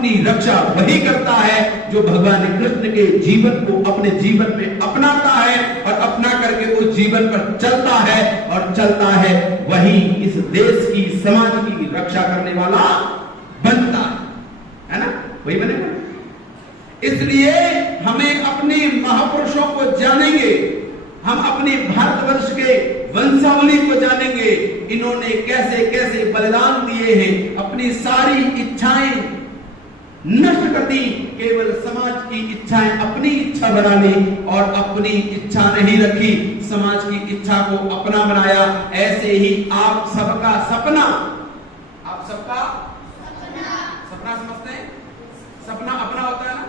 अपनी रक्षा वही करता है जो भगवान कृष्ण के जीवन को अपने जीवन में अपनाता है और अपना करके उस जीवन पर चलता है और चलता है, वही इस देश की समाज की रक्षा करने वाला बनता है ना, वही बनेगा। इसलिए हमें अपने महापुरुषों को जानेंगे, हम अपने भारतवर्ष के वंशावली को जानेंगे, इन्होंने कैसे कैसे बलिदान दिए हैं, अपनी सारी इच्छाएं नष्ट कर दी, केवल समाज की इच्छाएं अपनी इच्छा बना ली और अपनी इच्छा नहीं रखी, समाज की इच्छा को अपना बनाया। ऐसे ही आप सबका सपना, आप सबका सपना समझते हैं? सपना अपना होता है ना,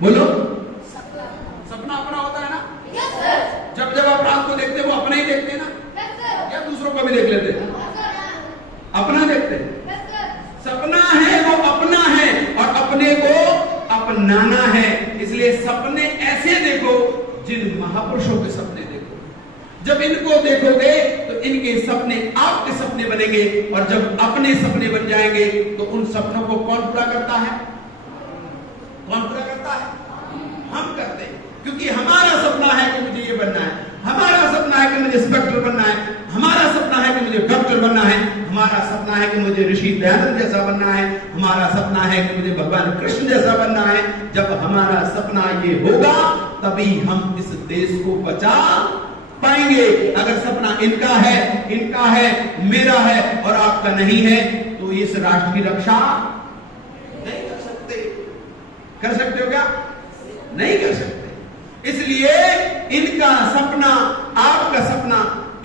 बोलो सपना अपना होता है ना? जब जब आप रात को देखते हैं वो अपना ही देखते हैं ना, या दूसरों को भी देख लेते हैं? अपना देखते हैं। सपना है वो अपना है और अपने को अपनाना है। इसलिए सपने ऐसे देखो जिन महापुरुषों के सपने देखो। जब इनको देखोगे तो इनके सपने आपके सपने बनेंगे और जब अपने सपने बन जाएंगे तो उन सपनों को कौन पूरा करता है? कौन पूरा करता है? हम करते हैं, क्योंकि हमारा सपना है कि मुझे ये बनना है, हमारा सपना है कि मुझे इंस्पेक्टर बनना है, हमारा सपना है कि मुझे डॉक्टर बनना है, हमारा सपना है कि मुझे ऋषि दयानंद जैसा बनना है, हमारा सपना है कि मुझे भगवान कृष्ण जैसा बनना है। जब हमारा सपना ये होगा तभी हम इस देश को बचा पाएंगे। अगर सपना इनका है, मेरा है और आपका नहीं है तो इस राष्ट्र की रक्षा नहीं कर सकते। कर सकते हो क्या? नहीं कर सकते। इसलिए इनका सपना, आपका सपना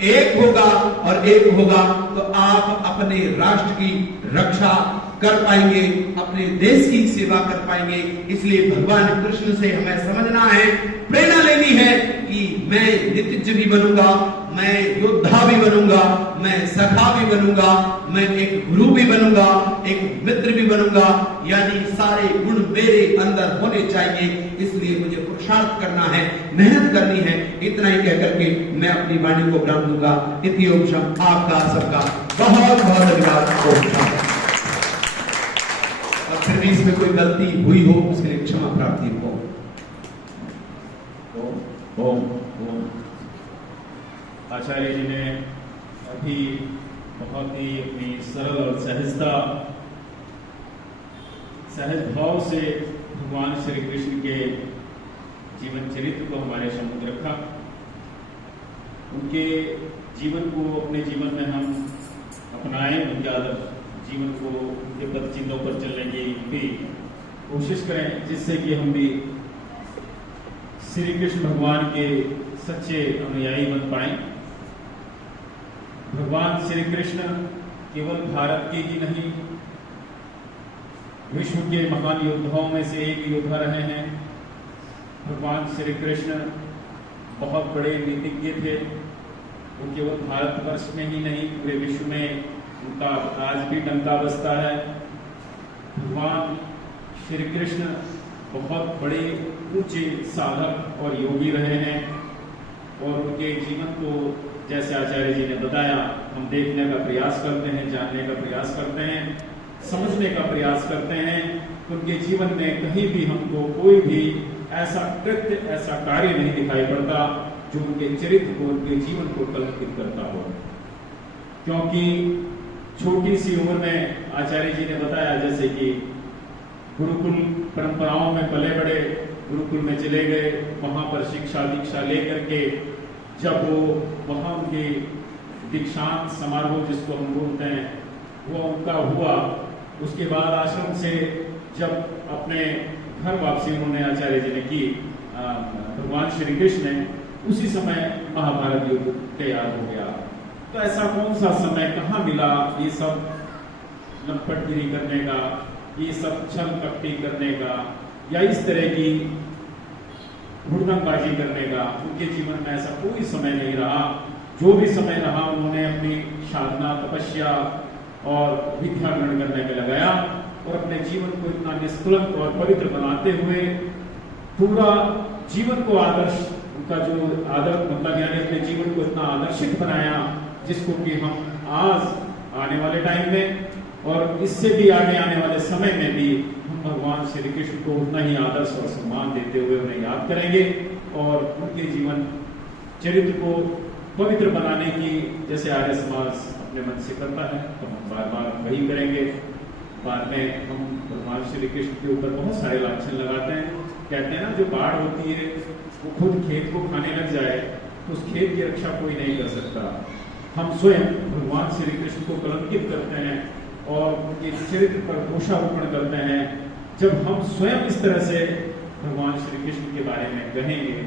एक होगा और एक होगा तो आप अपने राष्ट्र की रक्षा कर पाएंगे, अपने देश की सेवा कर पाएंगे। इसलिए भगवान कृष्ण से हमें समझना है, प्रेरणा लेनी है कि मैं नित्य भी बनूंगा, मैं योद्धा भी बनूंगा, मैं सखा भी बनूंगा, मैं एक गुरु भी बनूंगा, एक मित्र भी बनूंगा, यानी सारे गुण मेरे अंदर होने चाहिए। इसलिए मुझे पुरुषार्थ करना है, मेहनत करनी है। इतना ही कह करके मैं अपनी वाणी को विराम दूंगा। इति ओम शम। आपका सबका बहुत बहुत धन्यवाद। और फिर भी इसमें कोई गलती हुई हो उसके लिए क्षमा प्राप्ति हो। ओम ओम। आचार्य जी ने अभी बहुत ही अपनी सरल और सहज भाव से भगवान श्री कृष्ण के जीवन चरित्र को हमारे सम्मुख रखा। उनके जीवन को अपने जीवन में हम अपनाएं, उनके आदर्श जीवन को, उनके पद चिन्हों पर चलने की भी कोशिश करें, जिससे कि हम भी श्री कृष्ण भगवान के सच्चे अनुयायी बन पाए। भगवान श्री कृष्ण केवल भारत के ही नहीं, विश्व के महान योद्धाओं में से एक योद्धा रहे हैं। भगवान श्री कृष्ण बहुत बड़े नीतिज्ञ थे। वो केवल भारतवर्ष में ही नहीं, पूरे विश्व में उनका आज भी डंका बजता है। भगवान श्री कृष्ण बहुत बड़े ऊंचे साधक और योगी रहे हैं और उनके जीवन को, जैसे आचार्य जी ने बताया, हम देखने का प्रयास करते हैं, जानने का प्रयास करते हैं, समझने का प्रयास करते हैं। उनके जीवन में कहीं भी हमको कोई भी ऐसा कृत्य, ऐसा कार्य नहीं दिखाई पड़ता जो उनके चरित्र को, उनके जीवन को कलंकित करता हो। क्योंकि छोटी सी उम्र में आचार्य जी ने बताया, जैसे कि गुरुकुल परंपराओं में पले बड़े, गुरुकुल में चले गए, वहां पर शिक्षा दीक्षा लेकर के जब वो वहां उनके दीक्षांत समारोह जिसको हम बोलते हैं वो उनका हुआ, उसके बाद आश्रम से जब अपने घर वापसी उन्होंने आचार्य जी ने की, भगवान श्री कृष्ण ने, उसी समय महाभारत युद्ध तैयार हो गया। तो ऐसा कौन सा समय कहाँ मिला ये सब लंपटगिरी करने का, ये सब छल कपटी करने का, या इस तरह की हुड़दंगबाजी करने का? उनके जीवन में ऐसा कोई समय नहीं रहा। जो भी समय रहा उन्होंने अपनी साधना, तपस्या और विद्या ग्रहण करने में लगाया और अपने जीवन को इतना निष्कलंक और पवित्र बनाते हुए पूरा जीवन को आदर्श, उनका जो आदर्श मतलब यानी अपने जीवन को इतना आदर्शित बनाया जिसको कि हम आज आने वाले टाइम में और इससे भी आगे आने वाले समय में भी हम भगवान श्री कृष्ण को उतना ही आदर्श और सम्मान देते हुए उन्हें याद करेंगे और उनके जीवन चरित्र को पवित्र बनाने की जैसे आर्य समाज अपने मन से करता है तो हम बार बार वही करेंगे। बाद में हम भगवान श्री कृष्ण के ऊपर बहुत सारे लांछन लगाते हैं। कहते हैं ना, जो बाढ़ होती है वो खुद खेत को खाने लग जाए तो उस खेत की रक्षा कोई नहीं कर सकता। हम स्वयं भगवान श्री कृष्ण को कलंकित करते हैं और उनके चरित्र पर दोषारोपण करते हैं। जब हम स्वयं इस तरह से भगवान श्री कृष्ण के बारे में कहेंगे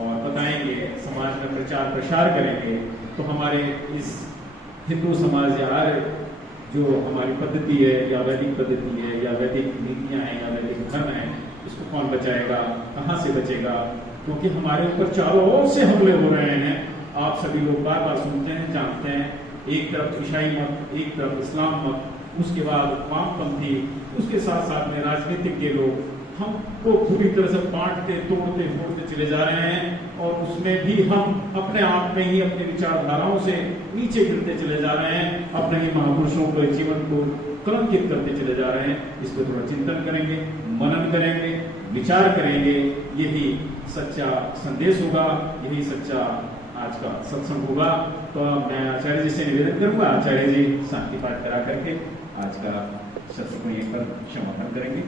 और बताएंगे, समाज में प्रचार प्रसार करेंगे, तो हमारे इस हिंदू समाज या आर्य जो हमारी पद्धति है या वैदिक पद्धति है या वैदिक नीतियाँ हैं या वैदिक धर्म है, इसको कौन बचाएगा, कहाँ से बचेगा? क्योंकि हमारे ऊपर चारों ओर से हमले हो रहे हैं। आप सभी लोग बार बार सुनते हैं, जानते हैं, एक तरफ ईसाई मत, एक तरफ इस्लाम मत, उसके बाद वामपंथी, उसके साथ साथ में राजनीतिक के लोग हमको पूरी तरह से बांटते तोड़ते फोड़ते चले जा रहे हैं और उसमें भी हम अपने आप में ही अपनी विचारधाराओं से नीचे गिरते चले जा रहे हैं, अपने ही महापुरुषों के जीवन को कलंकित करते चले जा रहे हैं। इस पर थोड़ा चिंतन करेंगे, मनन करेंगे, विचार करेंगे, यही सच्चा संदेश होगा, यही सच्चा आज का सत्संग होगा। तो मैं आचार्य जी से निवेदन करूंगा, आचार्य जी शांति पाठ करा करके आज का सत्संग यहीं पर समापन करेंगे।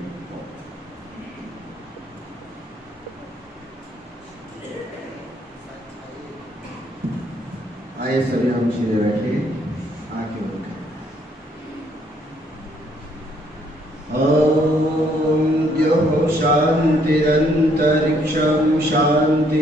आइए सभी हम सीधे बैठे, आंखें बंद करें। ओम द्योः शान्तिरन्तरिक्षं शान्ति।